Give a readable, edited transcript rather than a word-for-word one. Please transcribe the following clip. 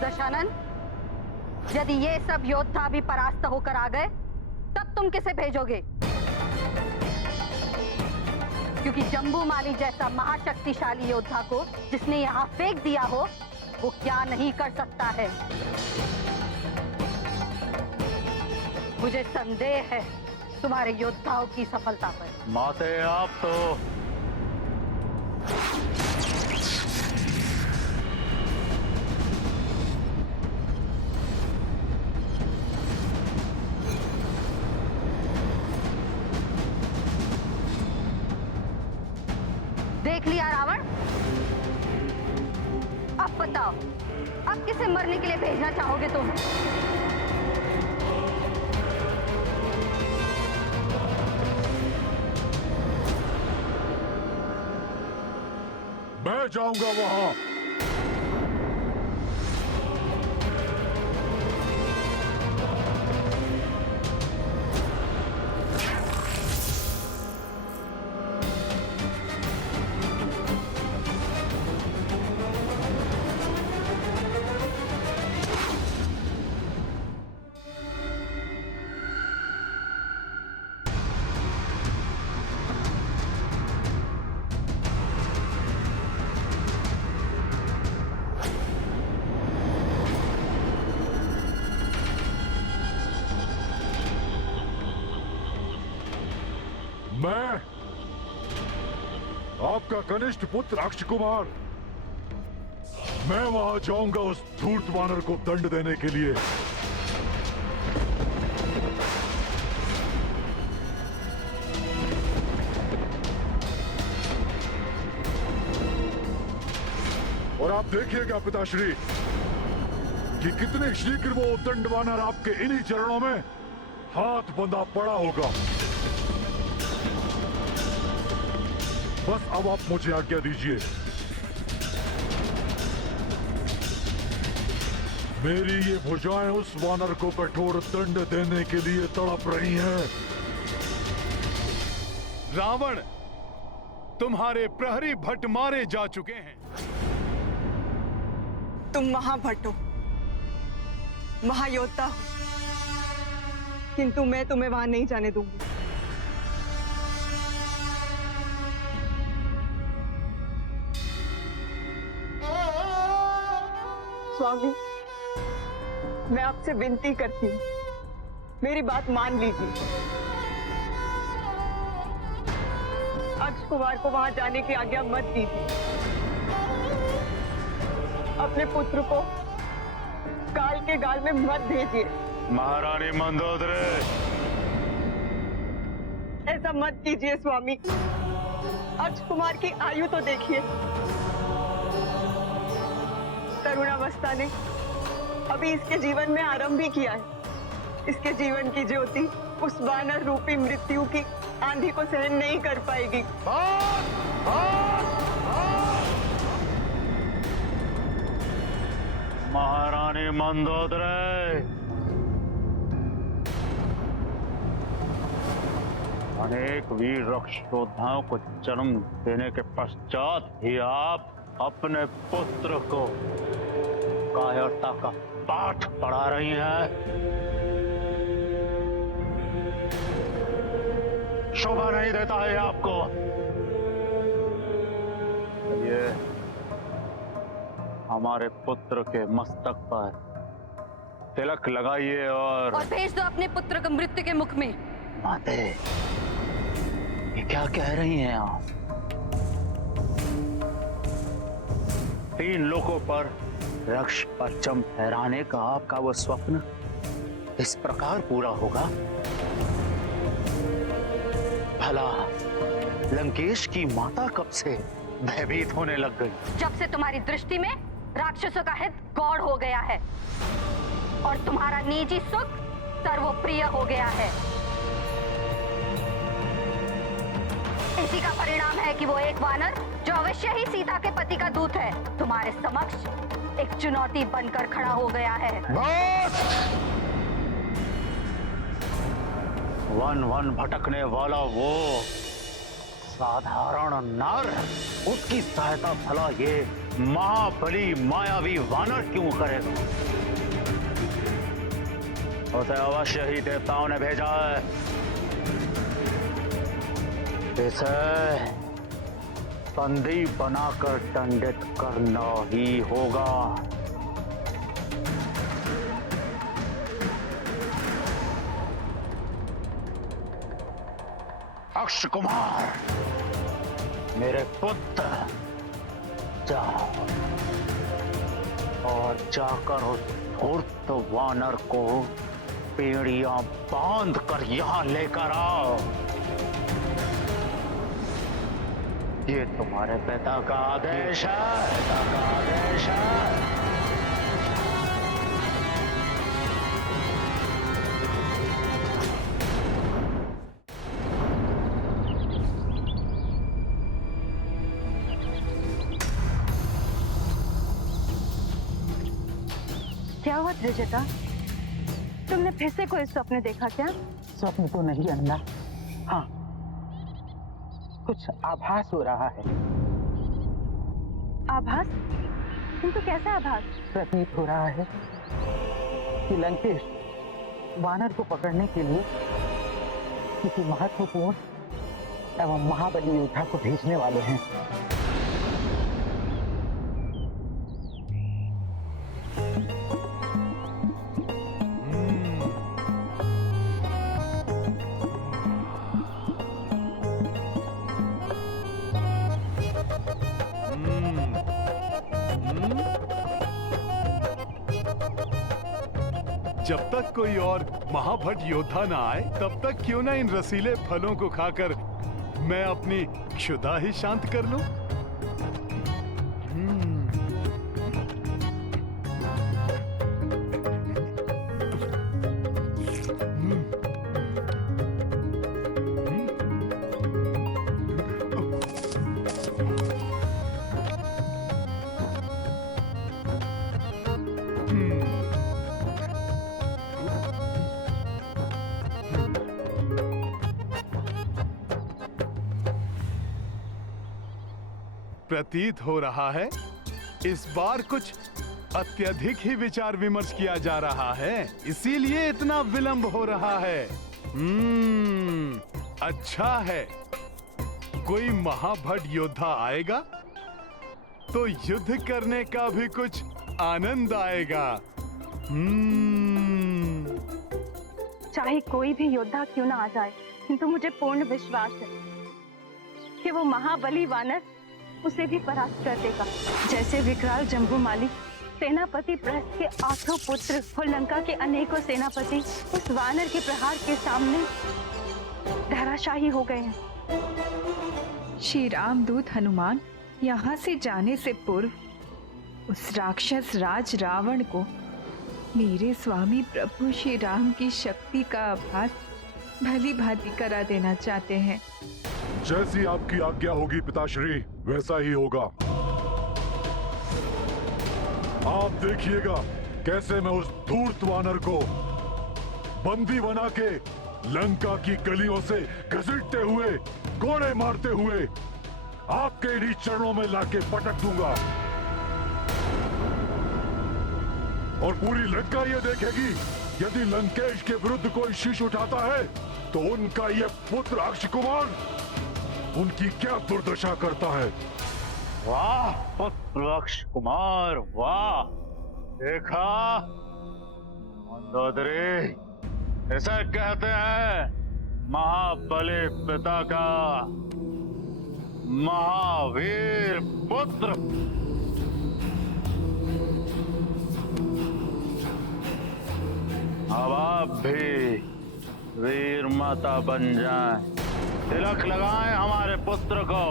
दशानन, यदि ये सब योद्धा भी परास्त होकर आ गए तब तुम किसे भेजोगे? क्योंकि जम्बूमाली जैसा महाशक्तिशाली योद्धा को जिसने यहां फेंक दिया हो, वो क्या नहीं कर सकता है। मुझे संदेह है तुम्हारे योद्धाओं की सफलता पर। माते आप तो देख लिया रावण। अब बताओ, अब किसे मरने के लिए भेजना चाहोगे तुम? मैं जाऊंगा वहां। मैं आपका कनिष्ठ पुत्र अक्ष कुमार, मैं वहां जाऊंगा उस धूर्त वानर को दंड देने के लिए। और आप देखिएगा पिताश्री कि कितने शीघ्र वो दंड वानर आपके इन्हीं चरणों में हाथ बंधा पड़ा होगा। बस अब आप मुझे आज्ञा दीजिए। मेरी ये भुजाएं उस वानर को कठोर दंड देने के लिए तड़प रही हैं। रावण, तुम्हारे प्रहरी भट्ट मारे जा चुके हैं। तुम महाभट्ट हो, महायोद्धा हो, किंतु मैं तुम्हें वहां नहीं जाने दूंगी। स्वामी, मैं आपसे विनती करती हूँ, मेरी बात मान लीजिए। अक्ष कुमार को वहां जाने की आज्ञा मत दीजिए। अपने पुत्र को काल के गाल में मत भेजिए। महारानी मंदोदरी, ऐसा मत कीजिए स्वामी। अक्ष कुमार की आयु तो देखिए। तरुणावस्था ने अभी इसके जीवन में आरंभ ही किया है। इसके जीवन की ज्योति उस वानर रूपी मृत्यु की आंधी को सहन नहीं कर पाएगी। महारानी मंदोदरी, अनेक वीर रक्ष योद्धाओं को जन्म देने के पश्चात ही आप अपने पुत्र को कायरता का पाठ पढ़ा रही हैं। शोभा नहीं देता है आपको। ये हमारे पुत्र के मस्तक पर तिलक लगाइए और भेज दो अपने पुत्र को मृत्यु के मुख में। माते, ये क्या कह रही हैं आप? 3 लोगों पर रक्ष परचम फहराने का आपका वो स्वप्न इस प्रकार पूरा होगा? भला लंकेश की माता कब से भयभीत होने लग गई? जब से तुम्हारी दृष्टि में राक्षसों का हित गौड़ हो गया है और तुम्हारा निजी सुख सर्वप्रिय हो गया है। इसी का परिणाम है कि वो एक वानर जो अवश्य ही सीता के पति का दूत है, तुम्हारे समक्ष एक चुनौती बनकर खड़ा हो गया है। वन वन भटकने वाला वो साधारण नर, उसकी सहायता भला ये महाबली मायावी वानर क्यों करेगा? उसे अवश्य ही देवताओं ने भेजा है। इसे बंदी बनाकर दंडित करना ही होगा। अक्ष कुमार, मेरे पुत्र, जाओ और जाकर उस धूर्त वानर को पेड़ियां बांध कर यहां लेकर आओ। ये तुम्हारे पिता का आदेश है, पिता का आदेश है। क्या हुआ त्रिजटा? तुमने फिर से कोई स्वप्न देखा क्या? स्वप्न तो नहीं अन्ना, हाँ कुछ आभास हो रहा है। आभास? किंतु कैसा आभास? प्रतीत हो रहा है कि लंकेश वानर को पकड़ने के लिए किसी महत्वपूर्ण एवं महाबली योद्धा को भेजने वाले हैं। जब तक कोई और महाभट योद्धा ना आए तब तक क्यों ना इन रसीले फलों को खाकर मैं अपनी क्षुधा ही शांत कर लूं। प्रतीत हो रहा है इस बार कुछ अत्यधिक ही विचार विमर्श किया जा रहा है, इसीलिए इतना विलंब हो रहा है। अच्छा है, कोई महाभट योद्धा आएगा तो युद्ध करने का भी कुछ आनंद आएगा। चाहे कोई भी योद्धा क्यों ना आ जाए, किंतु मुझे पूर्ण विश्वास है कि वो महाबली वानर उसे भी परास्त कर देगा। जैसे विकराल जम्बूमाली सेनापति प्रस्थ के 8 पुत्र और लंका के अनेकों सेनापति उस वानर के प्रहार के सामने धराशायी हो गए हैं। श्री रामदूत हनुमान यहाँ से जाने से पूर्व उस राक्षस राज रावण को मेरे स्वामी प्रभु श्री राम की शक्ति का आभास भली भांति करा देना चाहते हैं। जैसी आपकी आज्ञा होगी पिताश्री, वैसा ही होगा। आप देखिएगा कैसे मैं उस धूर्त वानर को बंदी बना के लंका की गलियों से घसीटते हुए, कोड़े मारते हुए आपके इन्हीं चरणों में लाके पटक दूंगा। और पूरी लंका ये देखेगी, यदि लंकेश के विरुद्ध कोई शीश उठाता है तो उनका ये पुत्र अक्ष कुमार उनकी क्या दुर्दशा करता है। वाह पुत्र अक्ष कुमार, वाह! देखा मंदोदरी, ऐसा कहते हैं महाबली पिता का महावीर पुत्र। अब आप भी वीर माता बन जाएं, तिलक लगाएं हमारे पुत्र को।